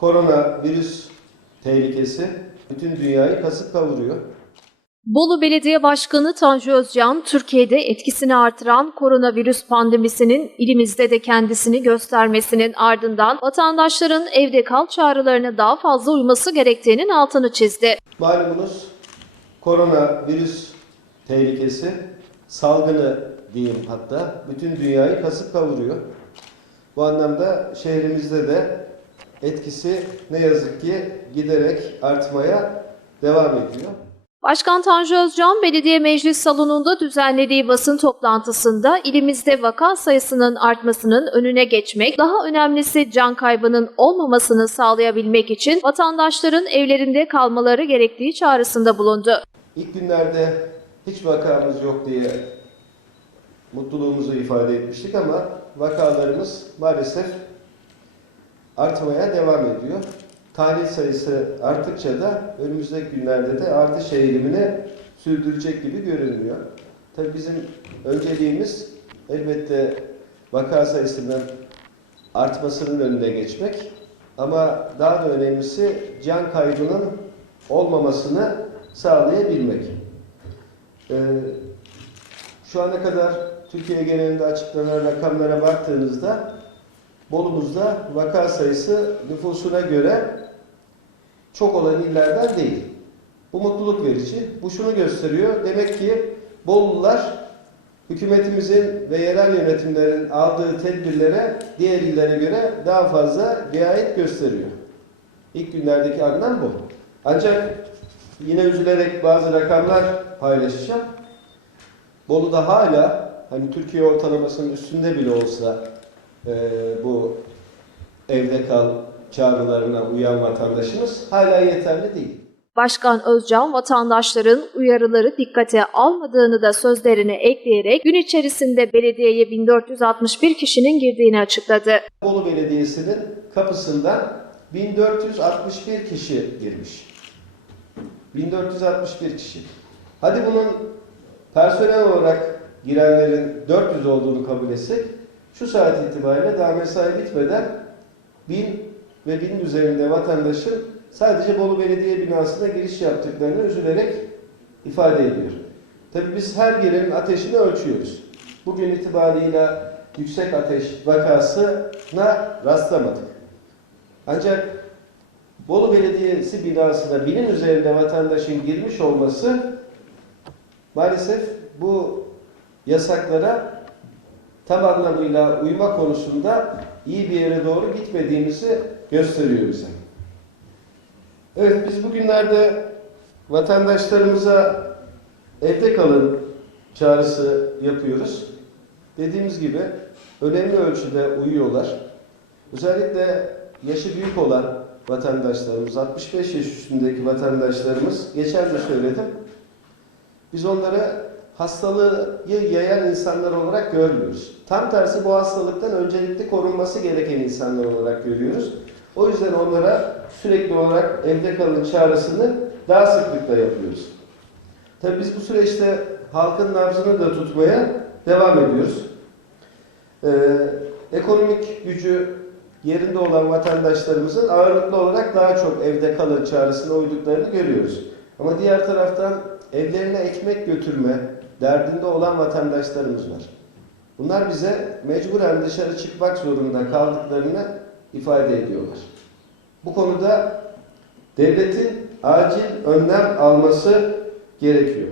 koronavirüs tehlikesi bütün dünyayı kasıp kavuruyor. Bolu Belediye Başkanı Tanju Özcan, Türkiye'de etkisini artıran koronavirüs pandemisinin ilimizde de kendisini göstermesinin ardından vatandaşların evde kal çağrılarına daha fazla uyması gerektiğinin altını çizdi. Malumunuz koronavirüs tehlikesi salgını diyeyim hatta bütün dünyayı kasıp kavuruyor. Bu anlamda şehrimizde de etkisi ne yazık ki giderek artmaya devam ediyor. Başkan Tanju Özcan, belediye meclis salonunda düzenlediği basın toplantısında ilimizde vaka sayısının artmasının önüne geçmek, daha önemlisi can kaybının olmamasını sağlayabilmek için vatandaşların evlerinde kalmaları gerektiği çağrısında bulundu. İlk günlerde hiç vakamız yok diye mutluluğumuzu ifade etmiştik ama vakalarımız maalesef artmaya devam ediyor. Tahlil sayısı arttıkça da önümüzdeki günlerde de artış eğilimini sürdürecek gibi görünüyor. Tabii bizim önceliğimiz elbette vaka sayısının artmasının önüne geçmek ama daha da önemlisi can kaybının olmamasını sağlayabilmek. Ee, şu ana kadar Türkiye genelinde açıklanan rakamlara baktığınızda Bolu'muzda vaka sayısı nüfusuna göre çok olan illerden değil. Bu mutluluk verici. Bu şunu gösteriyor. Demek ki Bolulular hükümetimizin ve yerel yönetimlerin aldığı tedbirlere diğer illere göre daha fazla riayet gösteriyor. İlk günlerdeki anlam bu. Ancak yine üzülerek bazı rakamlar paylaşacağım. Bolu'da hala hani Türkiye ortalamasının üstünde bile olsa e, bu evde kal çağrılarına uyan vatandaşımız hala yeterli değil. Başkan Özcan vatandaşların uyarıları dikkate almadığını da sözlerine ekleyerek gün içerisinde belediyeye 1461 kişinin girdiğini açıkladı. Bolu Belediyesi'nin kapısından 1461 kişi girmiş. 1461 kişi. Hadi bunun personel olarak girenlerin 400 olduğunu kabul etsek, şu saat itibariyle daha mesai bitmeden 1000 ve 1000 üzerinde vatandaşın sadece Bolu Belediye binasına giriş yaptıklarını üzülerek ifade ediyor. Tabii biz her gelenin ateşini ölçüyoruz. Bugün itibarıyla yüksek ateş vakasına rastlamadık. Ancak Bolu Belediyesi binasına binin üzerinde vatandaşın girmiş olması maalesef bu yasaklara tam anlamıyla uyma konusunda iyi bir yere doğru gitmediğimizi gösteriyor bize. Evet biz bugünlerde vatandaşlarımıza evde kalın çağrısı yapıyoruz. Dediğimiz gibi önemli ölçüde uyuyorlar. Özellikle yaşı büyük olan vatandaşlarımız, 65 yaş üstündeki vatandaşlarımız, geçen de söyledim, biz onları hastalığı yayan insanlar olarak görmüyoruz. Tam tersi bu hastalıktan öncelikli korunması gereken insanlar olarak görüyoruz. O yüzden onlara sürekli olarak evde kalın çağrısını daha sıklıkla yapıyoruz. Tabii biz bu süreçte halkın nabzını da tutmaya devam ediyoruz. Ee, ekonomik gücü yerinde olan vatandaşlarımızın ağırlıklı olarak daha çok evde kalın çağrısına uyduklarını görüyoruz. Ama diğer taraftan evlerine ekmek götürme derdinde olan vatandaşlarımız var. Bunlar bize mecburen dışarı çıkmak zorunda kaldıklarını ifade ediyorlar. Bu konuda devletin acil önlem alması gerekiyor.